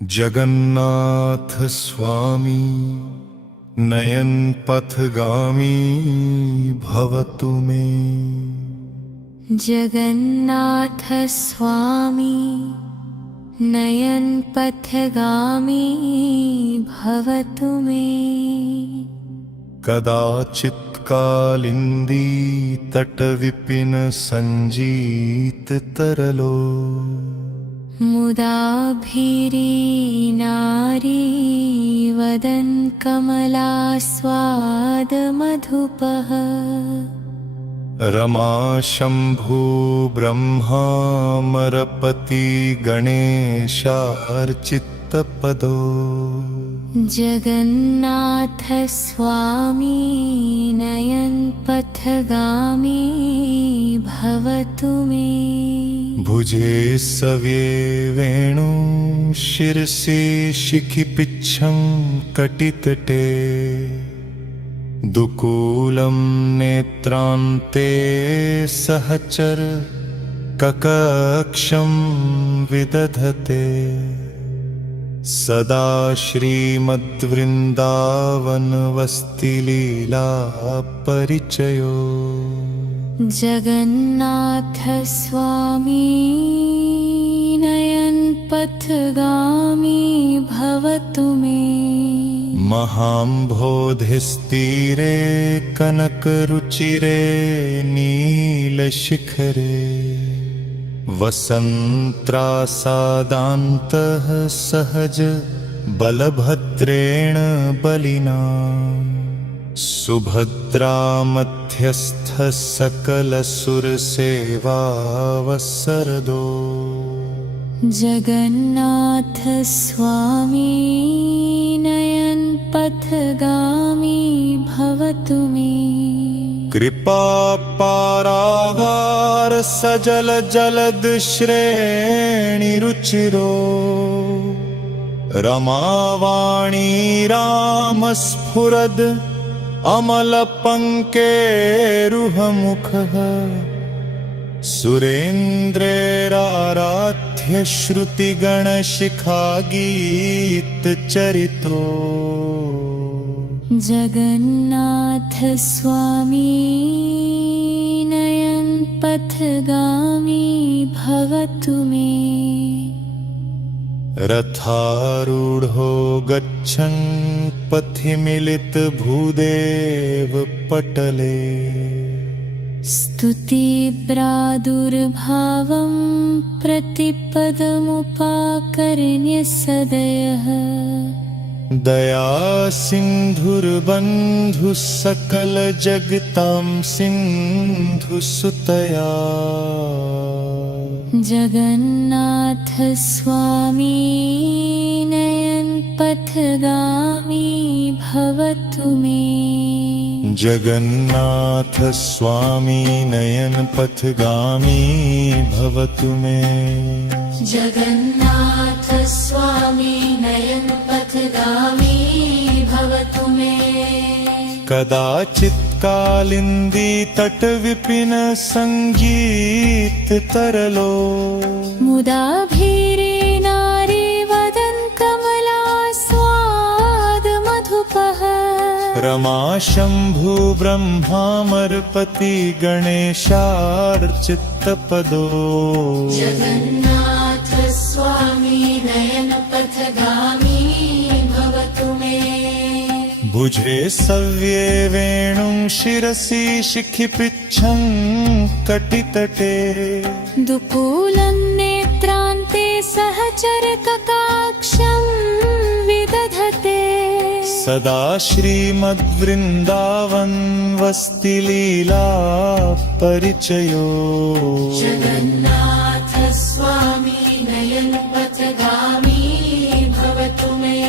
जगन्नाथ स्वामी नयन पथगामी भवतु मे। जगन्नाथ स्वामी नयन पथगामी भवतु मे। कदाचित् कालिंदी तटविपिन संजीत तरलो मुदाभिरीनारी वदन् कमलास्वाद मधुपः। रमा शंभु ब्रह्मामरपति गणेशार्चितपदो। जगन्नाथ स्वामी नयन पथगामी भवतु मे। भुजे सव्ये वेणु शिरसि शिखिपिच्छं कटितटे। दुकूलं नेत्रान्ते सहचर ककक्षं विदधते। सदा श्रीमद्वृन्दावनवस्तिलीला परिचयो। जगन्नाथ स्वामी नयन पथगामी भवतु मे। महाम्भोधिस्तीरे कनकरुचिरे नीलशिखरे। वसन्त्रासादान्तः सहज बलभद्रेण बलिना। सुभद्रा मध्यस्थ सकलसुरसेवावसरदो। जगन्नाथ स्वामी नयन पथगामी भवतु मे। कृपापारावार सजल जलद श्रेणिरुचिरो। रमावाणी रामस्फुरद अमलपङ्केरुहमुखः। सुरेन्द्रेराराध्य श्रुतिगणशिखागीतचरितो। जगन्नाथ स्वामी नयन पथगामी भवतु मे। रथारूढ़ो गच्छन् पथि मिलित भूदेव पटले। स्तुतिप्रादुर्भावं प्रतिपदमुपाकर्ण्य सदयः। दया सिन्धुर्बन्धु सकल जगतां सिन्धुसुतया। जगन्नाथ स्वामी नयन पथगामी भवतु मे। जगन्नाथ स्वामी नयन पथगामी भवतु मे। जगन्नाथ स्वामी नयन पथगामी भवतु मे। कदाचित् कालिंदी तटविपिन संगीत तरलो। मुदाभिरीनारी वदन् कमलास्वाद मधुपः। रमा शंभु ब्रह्मामरपति गणेशार्चितपदो। जगन्नाथ स्वामी नयन पथगामी भवतु मे। भुजे सव्ये वेणुं शिरसि शिखिपिच्छं कटितटे। दुकूलं नेत्रान्ते सहचर ककाक्षं विदधते। सदा श्रीमद्वृन्दावनवस्तिलीला परिचयो। जगन्नाथ स्वामी नयन पथगामी भवतु मे।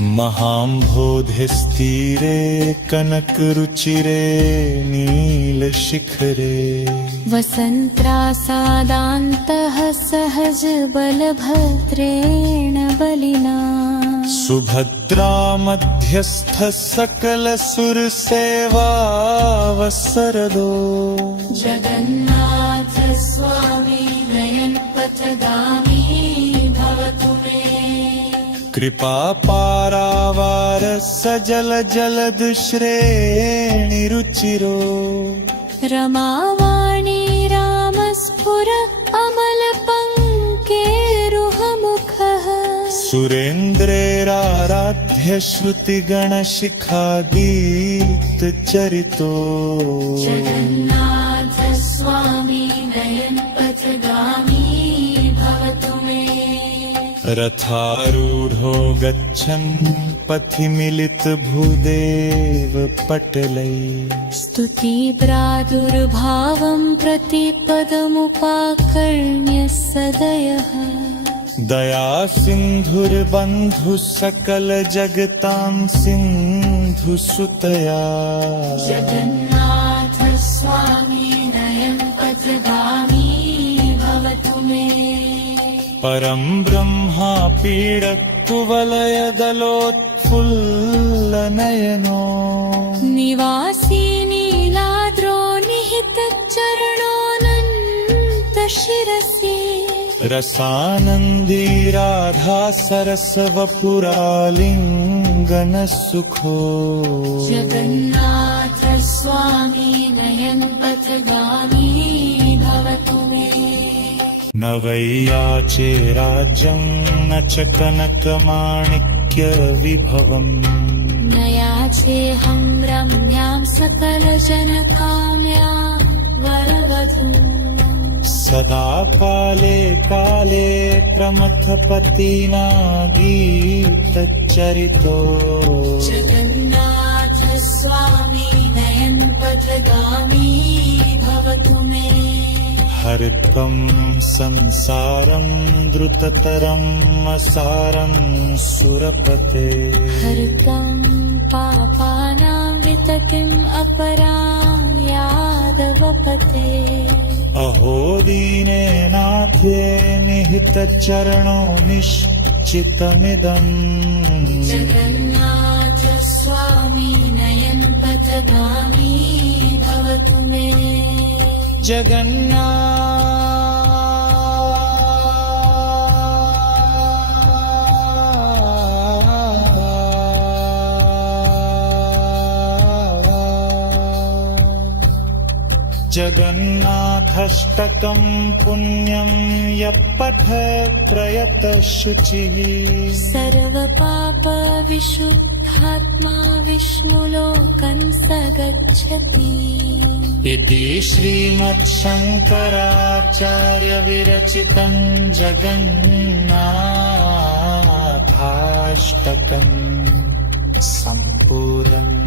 महाम्भोधिस्तीरे कनकरुचिरे नीलशिखरे। वसन्त्रासादान्तः सहज बलभद्रेण बलिना। सुभद्रा मध्यस्थ सकलसुरसेवावसरदो। जगन्नाथ स्वामी नयन पथगामी भवतु मे। कृपा पारावार सजल जलद श्रेणिरुचिरो रमावाणी रामस्फुर अमलपङ्केरुहमुखः सुरेन्द्रेराराध्य श्रुतिगणशिखागीत चरितो जगन्नाथ स्वामी नयन पथगामी भवतु मे रथारूढ़ो गच्छन् पथि मिलित भूदेव पटलै स्तुति प्रादुर्भावं प्रतिपदमुपाकर्ण्य सदयः दया सिन्धुर्बन्धु सकल जगतां सिन्धु सुतया जगन्नाथ स्वामी नयन पथगामी भवतु मे परं ब्रह्मा पीडत्कुवलयदलोत्फुल्लनयनो निवासी नीलाद्रो निहितचरणोऽनन्तशिरसि रसानन्दी राधा सरसवपुरालिङ्गन सुखो जगन्नाथ स्वामी नयन पथगामी भवतु मे न वै याचे राज्यं न च कनकमाणिक्यविभवम् न याचेऽहं रम्यां सकलजनकाम्यां वरवधूम् सदा काले काले प्रमथपतिना गीतचरितो जगन्नाथ स्वामी नयन पथगामी भवतु मे हरितं संसारं द्रुततरम् असारं सुरपते हरितं पापानां विततिम् अपरां यादवपते अहो दीने नाथे निहितचरणो निश्चितमिदम् जगन्नाथ स्वामी नयन पथगामी भवतु मे जगन्नाथाष्टकं पुण्यं यः पठेत् शुचिः सर्वपापविशुद्धात्मा विष्णुलोकं स गच्छति इति श्रीमच्छङ्कराचार्यविरचितं जगन्नाथाष्टकं सम्पूर्णम्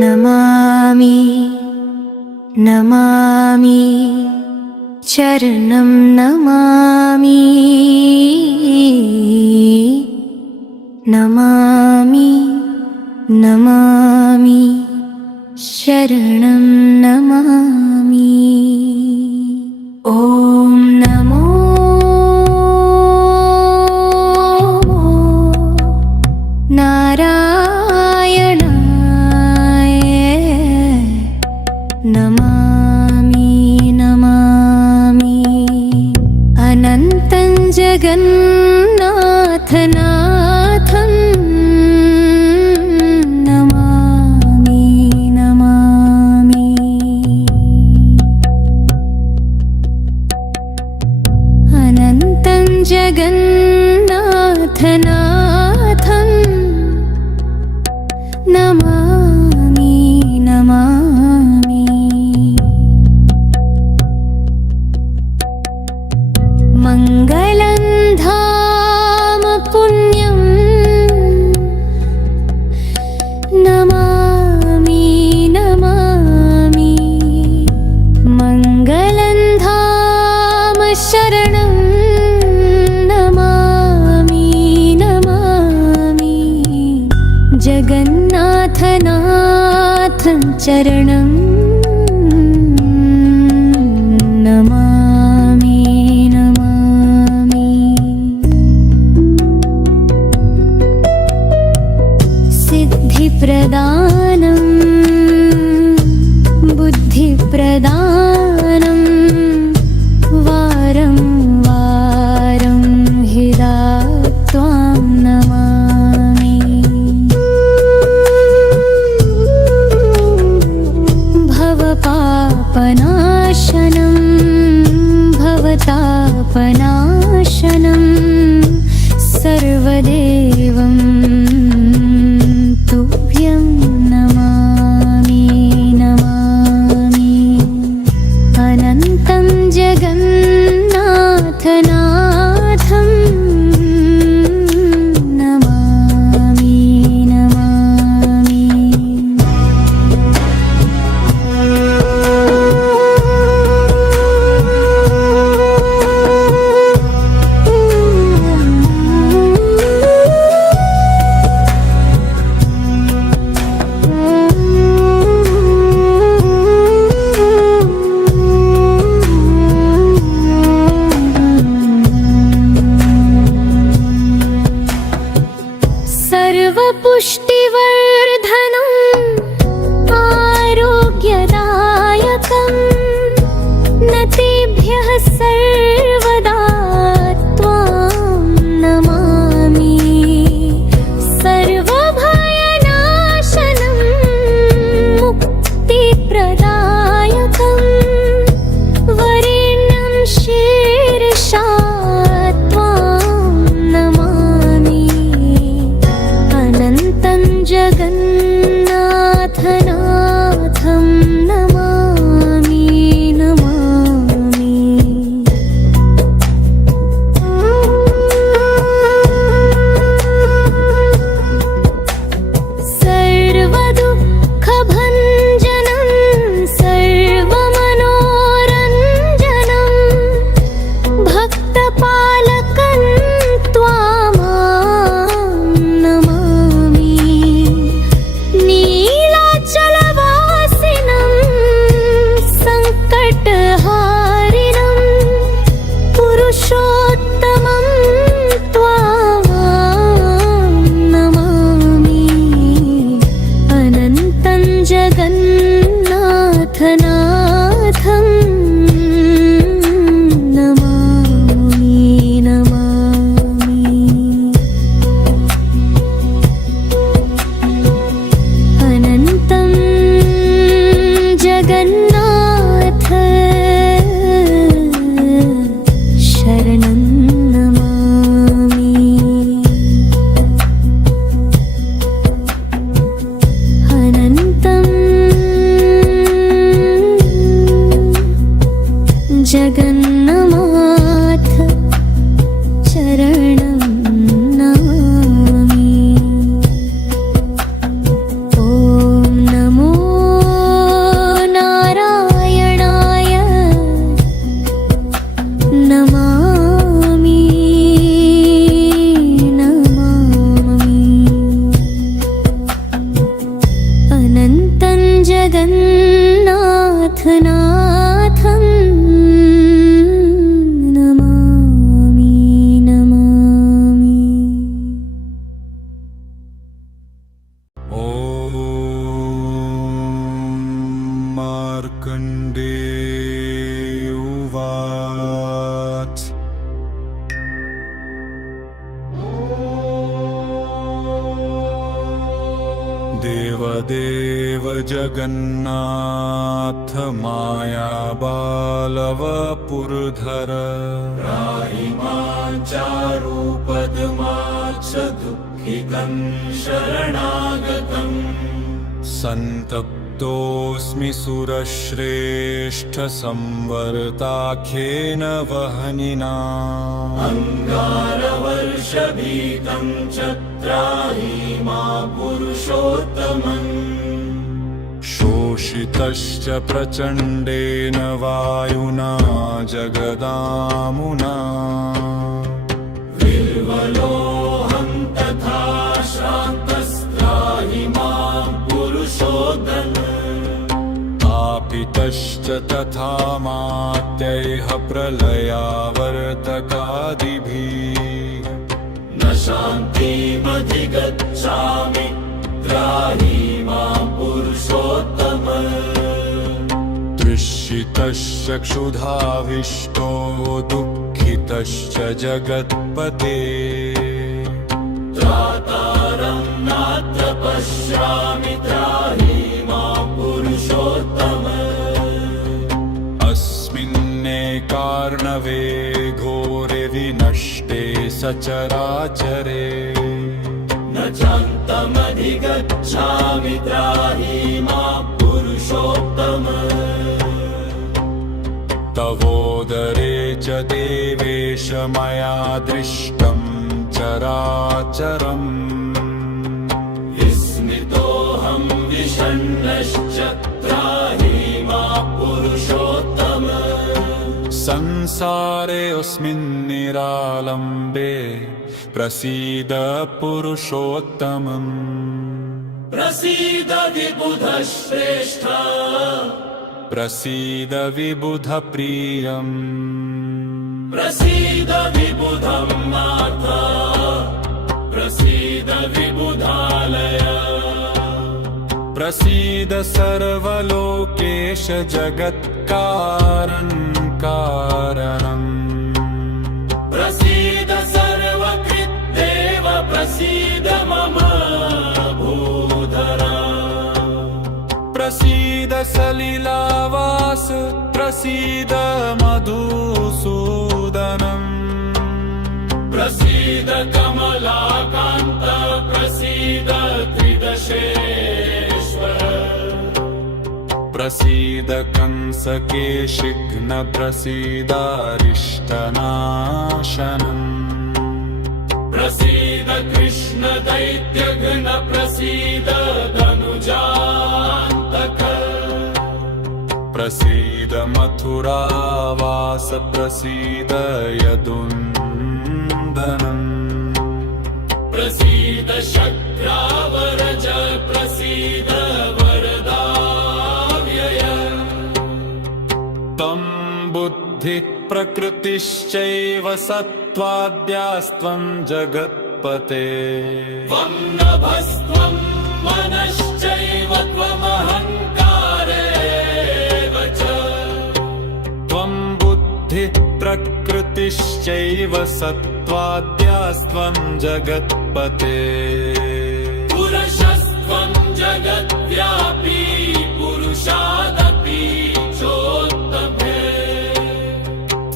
नमामि नमामि चरणं नमामि नमामि नमामि शरणं नमामि ॐ नमो नारायणाय नमामि नमामि अनन्तं जगन्नाथनाथं नमामि नमामि अनन्तं जगन्नाथनाथं नमामि नमामि मङ्गलं धाम पुण्यं नमामि नमामि मङ्गलं धाम शरणं नमामि नमामि जगन्नाथनाथं चरणं नमामि नमामि सिद्धिप्रदानं जगन्नाथनाथं नमामि नमामि। ॐ मार्कण्डेय उवाच देवदेव जगन्नाथ माया बालवपुरधर राहि मां चारुपदमाच्छ दुःखितं शरणागतम् सन्तप्तोऽस्मि सुरश्रेष्ठ संवर्ताख्येन वह्निना अंगारवर्षभीतं च त्राहि मां पुरुषोत्तमम् शोषितश्च प्रचण्डेन वायुना जगदामुना विह्वलोऽहं तथा श्रान्तस्त्राहि मां पुरुषोत्तम तापितश्च तथा मात्यैः प्रलयावर्तकादिभिः न शान्तिमधिगच्छामि त्राहि मां पुरुषोत्तम तृषितश्च क्षुधाविष्टो दुःखितश्च जगत्पते त्रातारं नात्र पश्यामि त्राहि मां पुरुषोत्तम अस्मिन्नेकार्णवे घोरे विनष्टे सचराचरे न चान्तमधिगच्छामि त्राहि मां पुरुषोत्तम तवोदरे च देवेश मया दृष्टं चराचरम् विस्मितोऽहं विषण्णश्च त्राहि मां पुरुषोत्तम संसारेऽस्मिन् निरालम्बे प्रसीद पुरुषोत्तमम् प्रसीद विबुध श्रेष्ठ प्रसीद विबुध प्रियम् प्रसीद विबुधं नाथ प्रसीद विबुधालय प्रसीद सर्वलोकेश जगत्कारणं कारणम् प्रसीद सर्वकृद्देव प्रसीद मम भूधरा प्रसीद सलिलावास प्रसीद मधुसूदनम् प्रसीद कमलाकान्त प्रसीद त्रिदशेश्वर प्रसीद कंसकेशिघ्न प्रसीदारिष्टनाशनम् प्रसीद कृष्ण दैत्यघ्न प्रसीद धनुजान्तक प्रसीद मथुरावास प्रसीद यदुन्दनम् प्रसीद शक्रावरज प्रसीद वरदाव्यय तं बुद्धि प्रकृतिश्चैव सत्त्वाद्यास्त्वं जगत्पते त्वं नभस्त्वं मनश्चैव त्वमहङ्कारेव च त्वं बुद्धिः प्रकृतिश्चैव सत्त्वाद्यास्त्वं जगत्पते पुरुषस्त्वं जगद्व्यापी पुरुषादपि चोत्तमे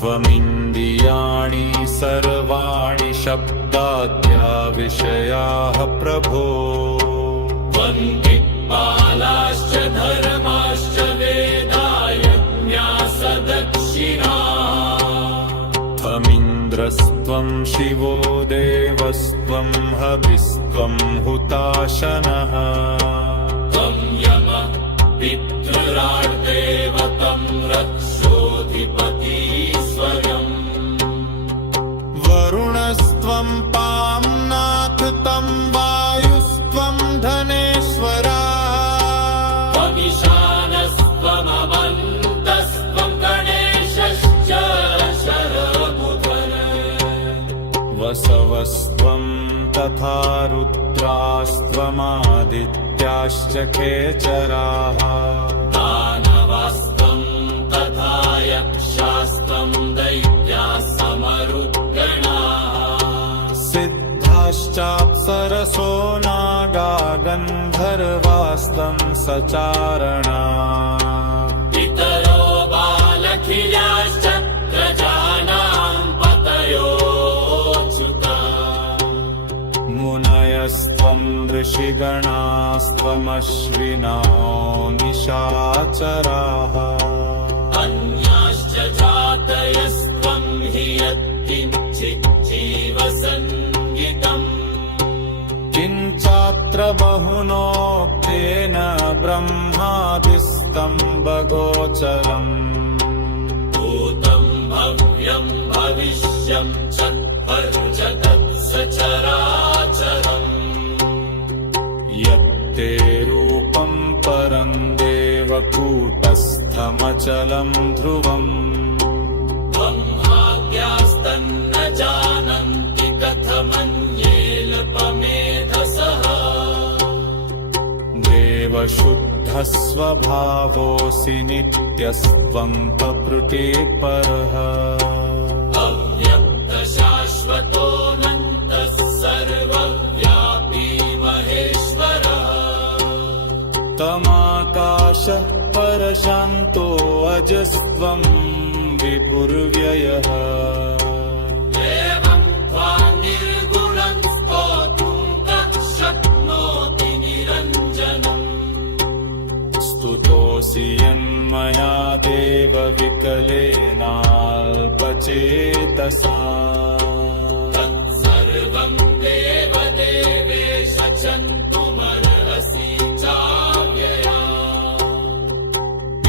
त्वमिन्द्रियाणि सर्वाणि शब्दाद्या विषयाः प्रभो त्वं दिक्पालाश्च धर्माश्च वेदा यज्ञाः दक्षिणाः त्वमिन्द्रस्त्वं शिवो देवस्त्वं हविस्त्वं हुताशनः त्वं यमः पितृरार्देवतं रक्षोऽधिपति स्वयम् वरुणस्त्वं पाम्नाथ तं वायुस्त्वं धनेश्वरा त्वमिषा रुद्रास्त्वमादित्याश्च खेचराः दानवास्त्वं तथा यक्षास्त्वं दैत्याः समरुद्गणाः सिद्धाश्चाप्सरसो नागा गन्धर्वास्तं सचारणा पितरो बालखिलाश्च प्रजानां पतयोऽच्युता मुनयस्त्वं ऋषिगणास्त्वमश्विनौ निशाचराः अन्याश्च जातयस्त्वं हि यत्किञ्चित् जीवसंज्ञितम् किञ्चात्र बहुनोक्तेन ब्रह्मादिस्तम्बगोचरम् भूतं भव्यं भविष्यं च तत्सचराचरम् यत्ते रूपं परं देवकूटस्थमचलं ध्रुवम् ब्रह्माद्यास्तन्न जानन्ति कथमन्येऽल्पमेधसः देवशुद्धः स्वभावोऽसि नित्यस्त्वं प्रकृते परः अव्यक्तशाश्वतोऽनन्तः सर्वव्यापी महेश्वरः तमाकाशः परशान्तो अजस्त्वं विभुर्व्ययः एवं त्वान्निर्गुणं स्तोतुं कः शक्नोति निरञ्जनम् स्तुतोऽसि यन्मया देव विकलेनाल्पचेतसा तत्सर्वं देवदेवेश चिन्तुमर्हसि चाव्यया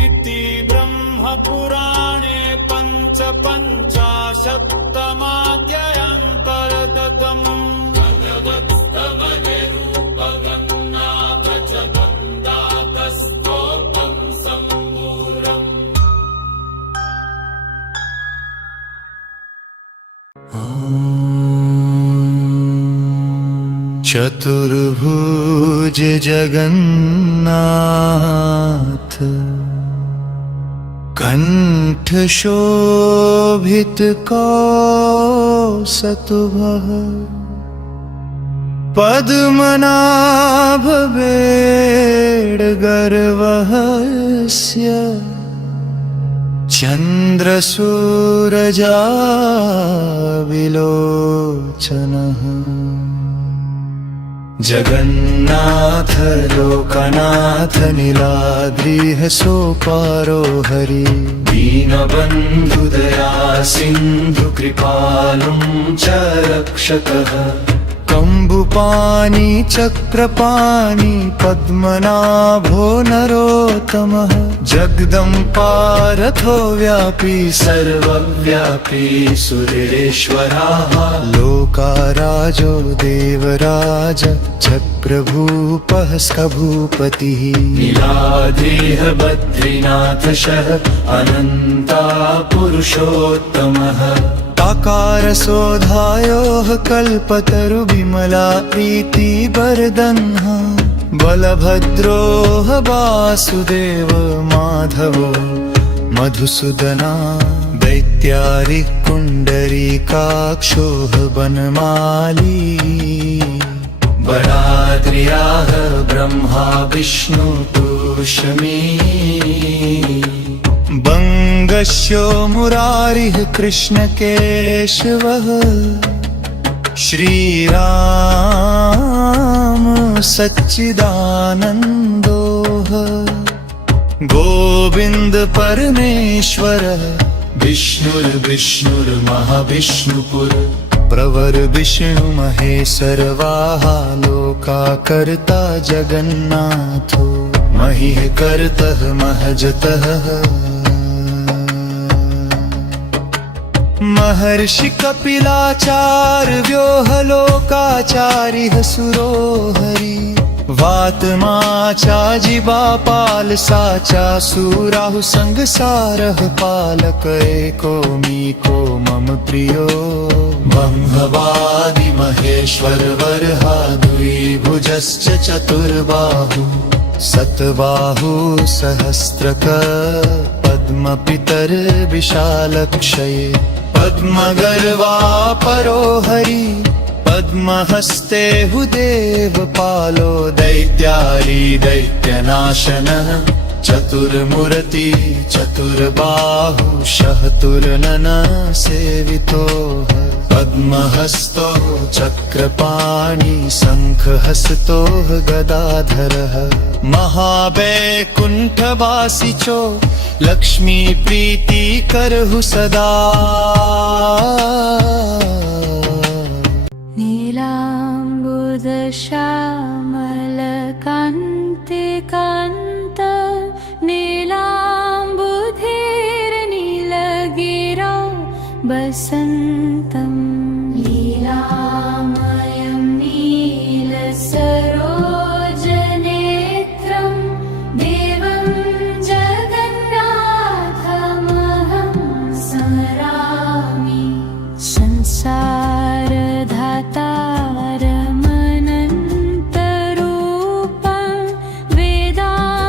इति ब्रह्मपुराणे पञ्चपञ्चाशत्तमाध्यायम् भगवत्स्तवनिरूपगन्नाथ च गन्धातस्तोत्रं सम्पूर्णम् चतुर्भुज जगन्नाथ कंठ शोभित कौस्तुभः पद्मनाभ बेडगर्वस्य चन्द्रसूरजा विलोचनः जगन्नाथ लोकनाथ नीलाद्रिः सोपारो हरि दीनबन्धु दया सिन्धु कृपालुं च रक्षकः कम्बुपाणि चक्रपाणि पद्मनाभो नरोत्तमः जगदम्बारथो व्यापी सर्वव्यापी सुरेश्वराः लोकाराजो देवराज जगप्रभूपः स्कभूपतिः नीलाद्रिः बद्रीनाथशः अनन्ता पुरुषोत्तमः आकारसोधायोः कल्पतरुविमला प्रीतिवर्धनः बलभद्रोः वासुदेव माधवो मधुसूदना दैत्यारिः पुण्डरीकाक्षोः वनमाली बलाद्रियाः ब्रह्मा विष्णु तूष्णी बङ्गस्यो मुरारिः कृष्णकेशवः श्रीराम सच्चिदानन्दोः गोविन्द परमेश्वरः विष्णुर्महाविष्णुपुर प्रवर विष्णु महेश्वरवाः लोकाकर्ता जगन्नाथो महिः कर्तः महजतः महर्षि कपिलाचार्योः लोकाचार्यः सुरो हरि वातमाचा जिबापाल साचा सुराहु संगसारः पालक एको मीको मम प्रियो ब्रह्मवादि महेश्वर वरहा द्विभुजश्च चतुर्बाहु सतबाहु सहस्रक पद्मपितर विशालक्षये पद्मगर्वा परो हरि पद्महस्ते हुदेवपालो दैत्यारी दैत्यनाशनः चतुर्मूर्ति चतुर्बाहु शहतुर्नन सेवितोः पद्महस्तो चक्रपाणि शङ्खहस्तो गदाधरः महावैकुण्ठवासिचो लक्ष्मी प्रीति करहु सदा नीलाम्बुदश्यामलकान्तिकान्त नीलाम्बुधिर्नीलगिरौ बसन्तम् लीलामयं नीलसरोजनेत्रं देवं जगन्नाथमहं स्मरामि संसारधातारमनन्तरूपं वेदान्तदेशिकं